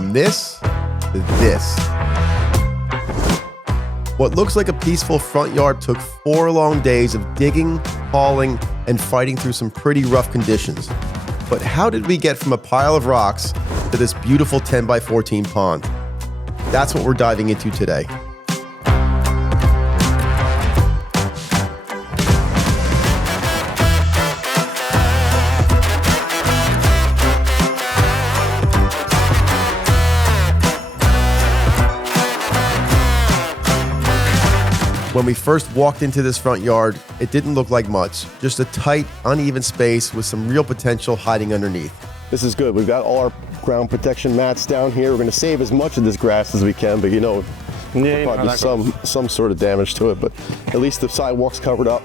from this to this. What looks like a peaceful front yard took 4 long days of digging, hauling, and fighting through some pretty rough conditions. But how did we get from a pile of rocks to this beautiful 10 by 14 pond? That's what we're diving into today. When we first walked into this front yard, it didn't look like much, just a tight, uneven space with some real potential hiding underneath. This is good. We've got all our ground protection mats down here. We're going to save as much of this grass as we can, but there'll probably be some sort of damage to it, but at least the sidewalk's covered up.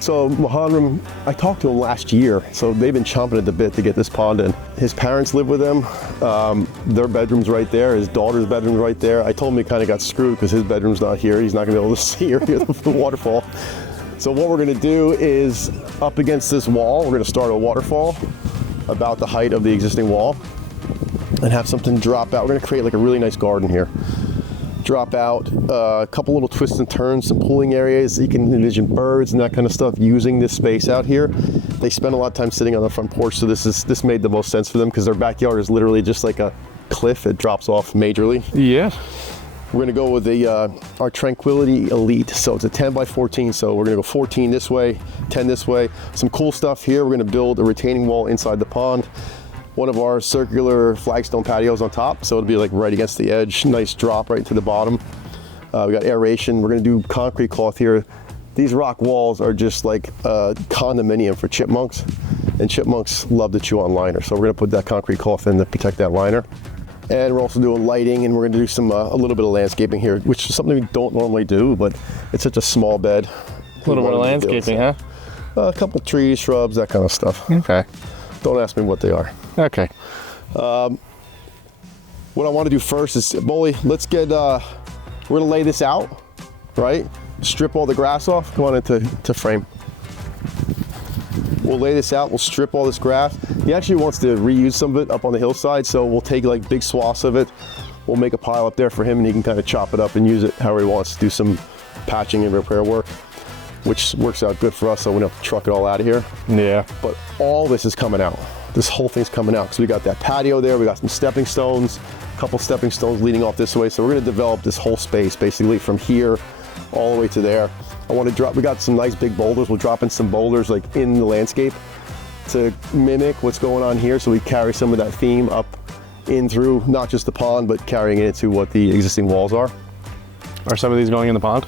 So Muharrem, I talked to him last year, so they've been chomping at the bit to get this pond in. His parents live with him. Their bedroom's right there. His daughter's bedroom's right there. I told him he kind of got screwed because his bedroom's not here. He's not gonna be able to see or hear the waterfall. So what we're gonna do is up against this wall, we're gonna start a waterfall about the height of the existing wall and have something drop out. We're gonna create like a really nice garden here. Drop out a couple little twists and turns, some pooling areas. You can envision birds and that kind of stuff using this space out here. They spend a lot of time sitting on the front porch, so this made the most sense for them because their backyard is literally just like a cliff. It drops off majorly. Yeah. We're gonna go with our Tranquility Elite. So it's a 10 by 14, so we're gonna go 14 this way, 10 this way. Some cool stuff here. We're gonna build a retaining wall inside the pond. One of our circular flagstone patios on top, so it'll be like right against the edge. Nice drop right to the bottom. We got aeration. We're gonna do concrete cloth here. These rock walls are just like a condominium for chipmunks, and chipmunks love to chew on liner. So we're gonna put that concrete cloth in to protect that liner. And we're also doing lighting, and we're gonna do some a little bit of landscaping here, which is something we don't normally do, but it's such a small bed. A little bit of landscaping, huh? A couple trees, shrubs, that kind of stuff. Okay. Don't ask me what they are. Okay. What I want to do first is, Bolly, let's get, we're gonna lay this out, right? Strip all the grass off. Come on into frame. We'll lay this out, we'll strip all this grass. He actually wants to reuse some of it up on the hillside, so we'll take like big swaths of it. We'll make a pile up there for him and he can kind of chop it up and use it however he wants, do some patching and repair work, which works out good for us, so we don't have to truck it all out of here. Yeah. But all this is coming out. This whole thing's coming out because we got that patio there, we got some stepping stones, a couple stepping stones leading off this way. So we're gonna develop this whole space basically from here all the way to there. I want to drop, we got some nice big boulders. We'll drop in some boulders like in the landscape to mimic what's going on here. So we carry some of that theme up in through not just the pond, but carrying it into what the existing walls are. Are some of these going in the pond?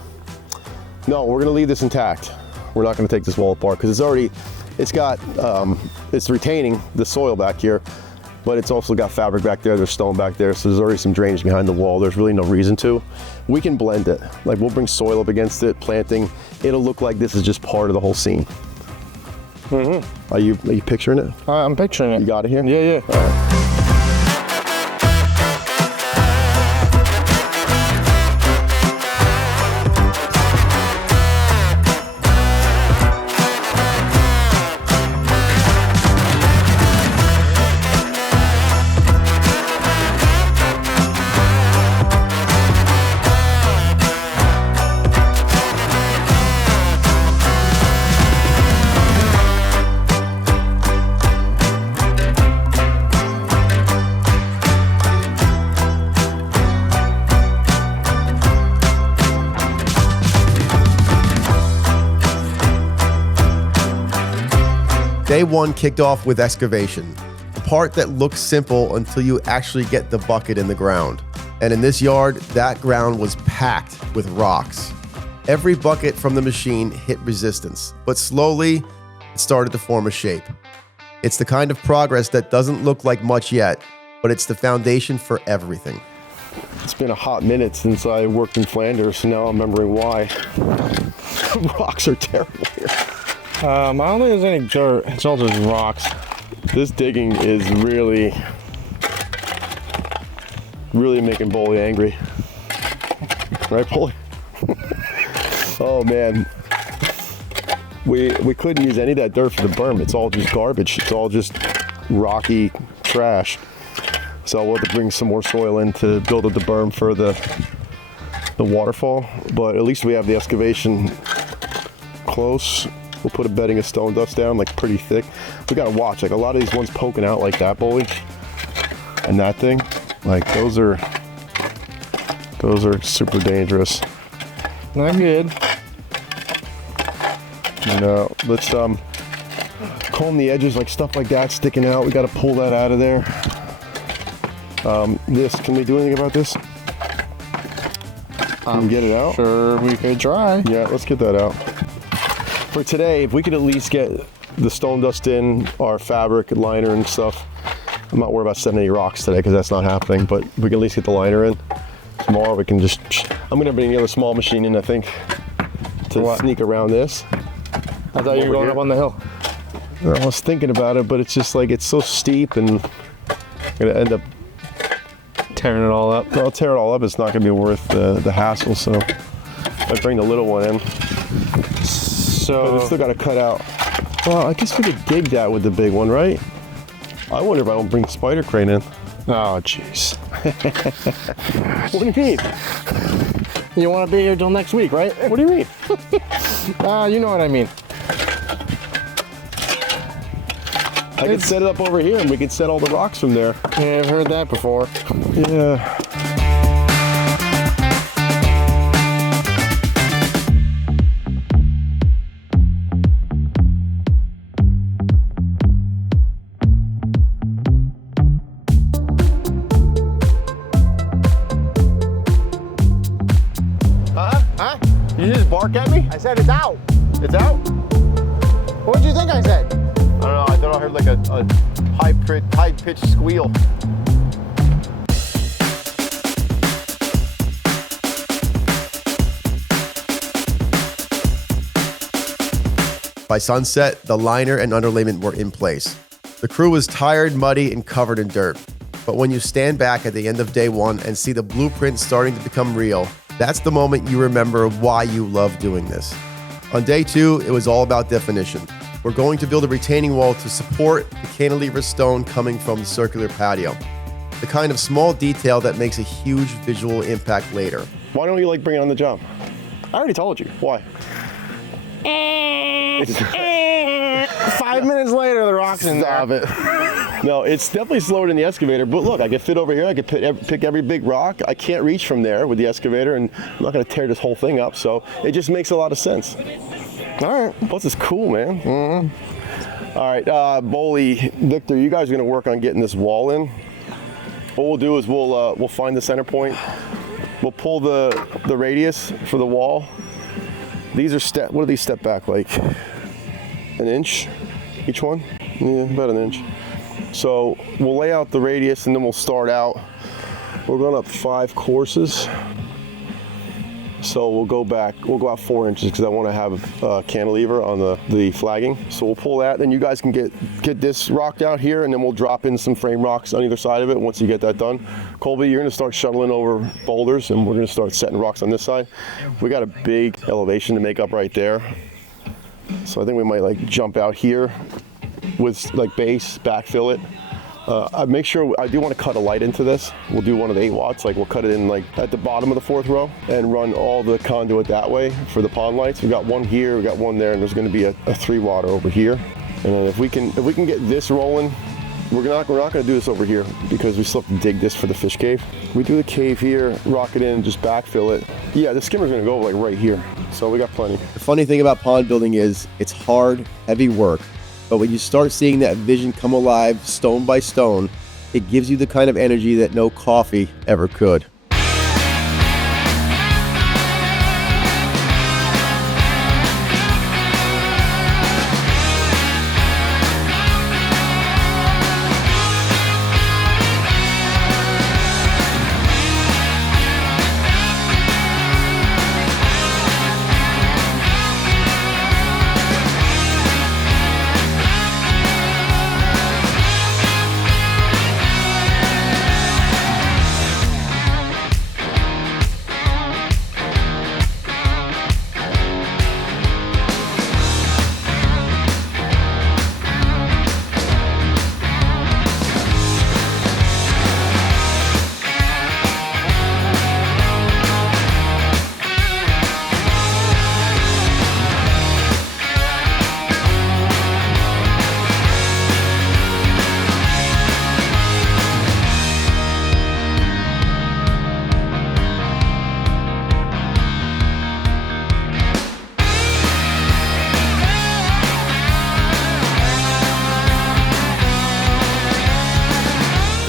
No, we're gonna leave this intact. We're not gonna take this wall apart because it's already, it's retaining the soil back here, but it's also got fabric back there, there's stone back there, so there's already some drainage behind the wall. There's really no reason to. We can blend it. Like we'll bring soil up against it, planting. It'll look like this is just part of the whole scene. Mm-hmm. Are you picturing it? I'm picturing it. You got it here? Yeah, yeah. All right. Day one kicked off with excavation, the part that looks simple until you actually get the bucket in the ground. And in this yard, that ground was packed with rocks. Every bucket from the machine hit resistance, but slowly it started to form a shape. It's the kind of progress that doesn't look like much yet, but it's the foundation for everything. It's been a hot minute since I worked in Flanders, so now I'm remembering why. Rocks are terrible here. I don't think there's any dirt, it's all just rocks. This digging is really making Bolly angry. Right, Bolly? Oh man. We couldn't use any of that dirt for the berm. It's all just garbage. It's all just rocky trash. So we'll have to bring some more soil in to build up the berm for the waterfall. But at least we have the excavation close. We'll put a bedding of stone dust down, like pretty thick. We gotta watch, like a lot of these ones poking out like that bulge and that thing, like those are super dangerous. Not good. No, let's comb the edges, like stuff like that sticking out. We got to pull that out of there. Can we do anything about this? Can we get it out? Sure, we could try. Yeah, let's get that out. For today, if we could at least get the stone dust in, our fabric, liner and stuff. I'm not worried about setting any rocks today because that's not happening, but we can at least get the liner in. Tomorrow we can just, I'm gonna bring the other small machine in, I think, to sneak around this. I thought you were going up on the hill. I was thinking about it, but it's just like, it's so steep and I'm gonna end up tearing it all up. I'll tear it all up. It's not gonna be worth the hassle, so I bring the little one in. So but we still gotta cut out. Well, I guess we could dig that with the big one, right? I wonder if I don't bring the spider crane in. Oh, jeez. What do you mean? You want to be here till next week, right? What do you mean? You know what I mean. I could set it up over here and we could set all the rocks from there. Yeah, I've heard that before. Yeah. Did you just bark at me? I said it's out. It's out? What did you think I said? I don't know, I thought I heard like a high-pitched squeal. By sunset, the liner and underlayment were in place. The crew was tired, muddy, and covered in dirt. But when you stand back at the end of day one and see the blueprint starting to become real, that's the moment you remember why you love doing this. On day two, it was all about definition. We're going to build a retaining wall to support the cantilever stone coming from the circular patio. The kind of small detail that makes a huge visual impact later. Why don't you like bringing on the job? I already told you. Why? 5 minutes later, the rock's in there. Stop it. No, it's definitely slower than the excavator, but look, I can fit over here, I can pick every big rock. I can't reach from there with the excavator, and I'm not gonna tear this whole thing up, so it just makes a lot of sense. All right, plus it's cool, man. Mm-hmm. All right, Boley, Victor, you guys are gonna work on getting this wall in. What we'll do is we'll find the center point. We'll pull the radius for the wall. These are what do these step back like? An inch each one? Yeah, about an inch. So we'll lay out the radius and then we'll start out. We're going up 5 courses. So we'll go out 4 inches because I want to have a cantilever on the flagging. So we'll pull that, then you guys can get this rocked out here, and then we'll drop in some frame rocks on either side of it once you get that done. Colby, you're gonna start shuttling over boulders and we're gonna start setting rocks on this side. We got a big elevation to make up right there. So I think we might like jump out here with like base, backfill it. I make sure, I do want to cut a light into this. We'll do one of the 8 watts, like we'll cut it in like at the bottom of the 4th row and run all the conduit that way for the pond lights. We got one here, we got one there, and there's going to be a 3 watt over here. And then if we can get this rolling, we're not going to do this over here because we still have to dig this for the fish cave. We do the cave here, rock it in, just backfill it. Yeah, the skimmer's going to go like right here. So we got plenty. The funny thing about pond building is it's hard, heavy work. But when you start seeing that vision come alive stone by stone, it gives you the kind of energy that no coffee ever could.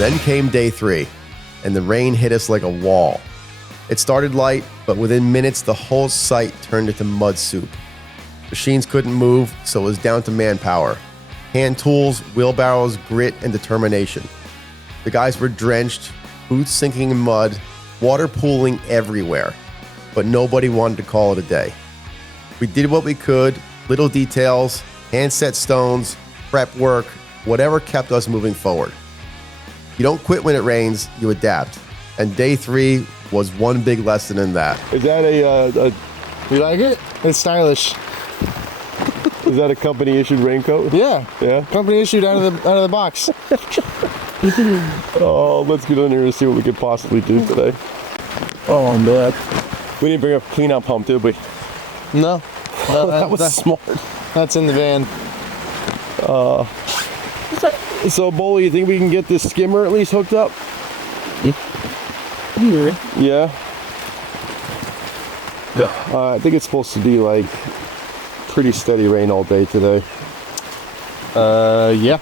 Then came day 3, and the rain hit us like a wall. It started light, but within minutes the whole site turned into mud soup. Machines couldn't move, so it was down to manpower. Hand tools, wheelbarrows, grit, and determination. The guys were drenched, boots sinking in mud, water pooling everywhere, but nobody wanted to call it a day. We did what we could, little details, hand-set stones, prep work, whatever kept us moving forward. You don't quit when it rains, you adapt. And day 3 was one big lesson in that. Is that a You like it? It's stylish. is that a company issued raincoat? Yeah. Yeah. Company issued out of the box. Oh, let's get in here and see what we could possibly do today. Oh, I'm bad. We didn't bring a clean out pump, did we? No. That was smart. That's in the van. So, Boley, you think we can get this skimmer at least hooked up? Yeah. I think it's supposed to be like pretty steady rain all day today. Yeah.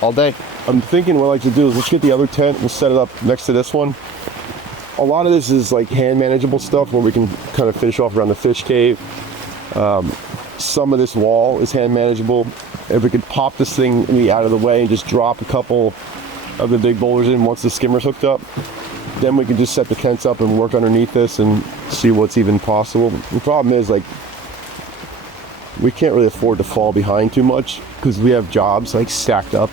All day. I'm thinking what I like to do is let's get the other tent and set it up next to this one. A lot of this is like hand manageable stuff where we can kind of finish off around the fish cave. Some of this wall is hand manageable. If we could pop this thing out of the way and just drop a couple of the big boulders in once the skimmer's hooked up, then we can just set the tents up and work underneath this and see what's even possible. The problem is, like, we can't really afford to fall behind too much because we have jobs like stacked up,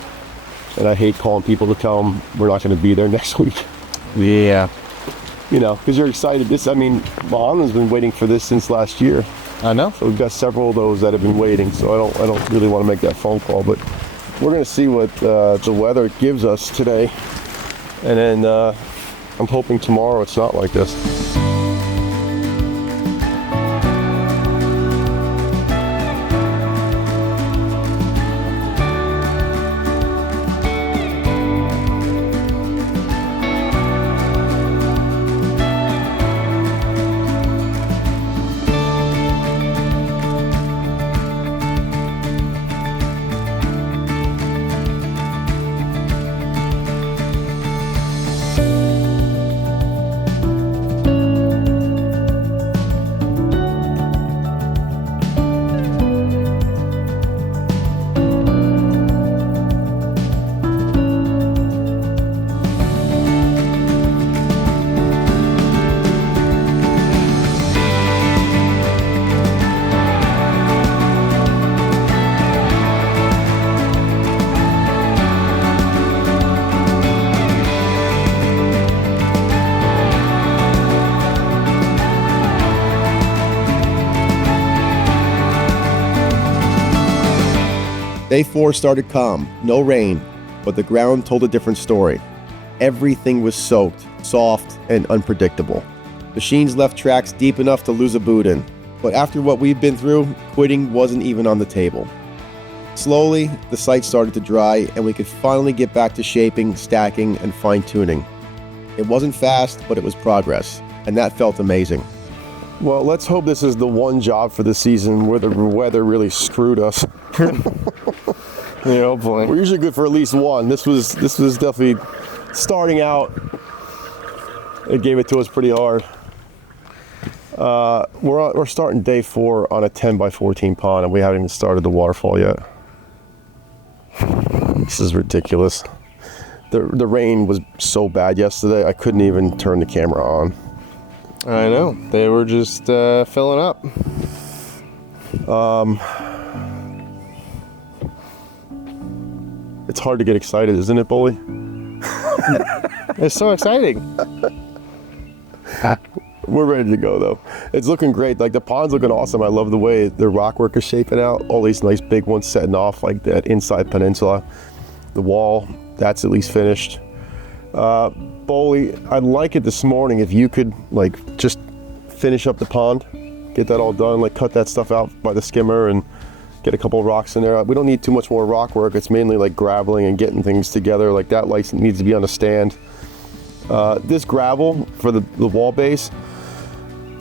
and I hate calling people to tell them we're not going to be there next week. Yeah. You know, because you're excited. Bahaman's been waiting for this since last year. I know. So we've got several of those that have been waiting. So I don't really want to make that phone call, but we're going to see what the weather gives us today, and then I'm hoping tomorrow it's not like this. Day 4 started calm, no rain, but the ground told a different story. Everything was soaked, soft, and unpredictable. Machines left tracks deep enough to lose a boot in, but after what we've been through, quitting wasn't even on the table. Slowly, the site started to dry, and we could finally get back to shaping, stacking, and fine-tuning. It wasn't fast, but it was progress, and that felt amazing. Well, let's hope this is the one job for the season where the weather really screwed us. Yeah, hopefully. We're usually good for at least one. This was definitely starting out. It gave it to us pretty hard. We're starting day 4 on a 10 by 14 pond, and we haven't even started the waterfall yet. This is ridiculous. The rain was so bad yesterday, I couldn't even turn the camera on. I know. They were just filling up. It's hard to get excited, isn't it, Bully? It's so exciting. We're ready to go, though. It's looking great. Like, the pond's looking awesome. I love the way the rock work is shaping out. All these nice big ones setting off like that inside peninsula. The wall, that's at least finished. Boley, I'd like it this morning if you could, like, just finish up the pond, get that all done, like cut that stuff out by the skimmer and get a couple of rocks in there. We don't need too much more rock work. It's mainly like graveling and getting things together. Like, that light needs to be on a stand. This gravel for the wall base,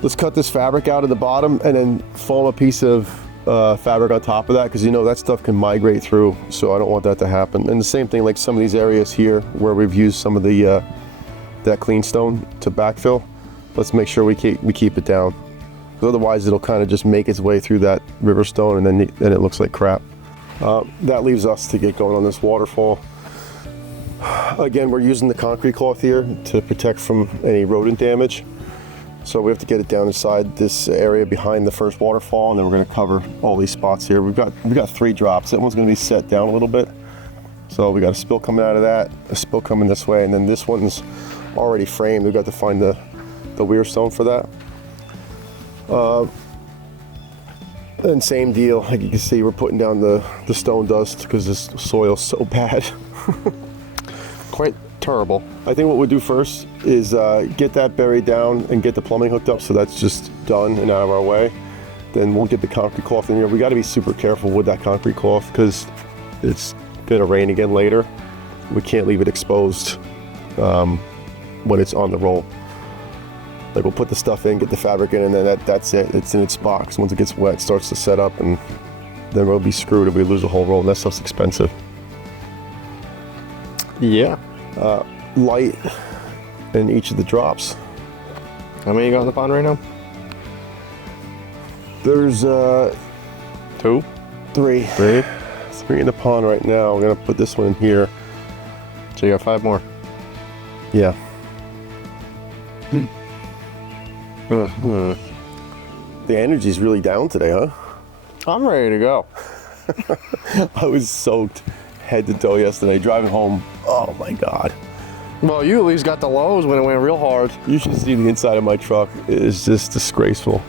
let's cut this fabric out at the bottom and then foam a piece of fabric on top of that, because that stuff can migrate through, so I don't want that to happen. And the same thing, like some of these areas here where we've used some of the that clean stone to backfill, let's make sure we keep it down, because otherwise it'll kind of just make its way through that river stone, and then it looks like crap. That leaves us to get going on this waterfall. Again, we're using the concrete cloth here to protect from any rodent damage. So we have to get it down inside this area behind the first waterfall, and then we're going to cover all these spots here. We've got 3 drops. That one's going to be set down a little bit. So we got a spill coming out of that, a spill coming this way, and then this one's already framed. We've got to find the weir stone for that. And same deal, like you can see, we're putting down the stone dust because this soil's so bad. Quite terrible. I think what we'll do first is get that buried down and get the plumbing hooked up, so that's just done and out of our way. Then we'll get the concrete cloth in here. We got to be super careful with that concrete cloth because it's gonna rain again later. We can't leave it exposed when it's on the roll. Like, we'll put the stuff in, get the fabric in, and then that's it. It's in its box. Once it gets wet, it starts to set up, and then we'll be screwed if we lose a whole roll, and that stuff's expensive. Yeah. Light in each of the drops. How many you got in the pond right now? There's 2? 3. 3? 3 in the pond right now. We're gonna put this one in here. So you got 5 more. Yeah. Uh-huh. The energy's really down today, huh? I'm ready to go. I was soaked head to toe yesterday driving home. Oh my God. Well, you at least got the lows when it went real hard. You should see the inside of my truck. It is just disgraceful.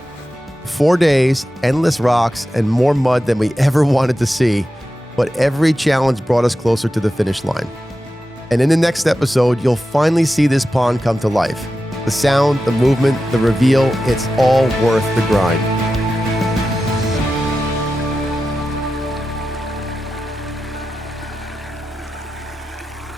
4 days, endless rocks, and more mud than we ever wanted to see, but every challenge brought us closer to the finish line. And in the next episode, you'll finally see this pond come to life. The sound, the movement, the reveal, it's all worth the grind.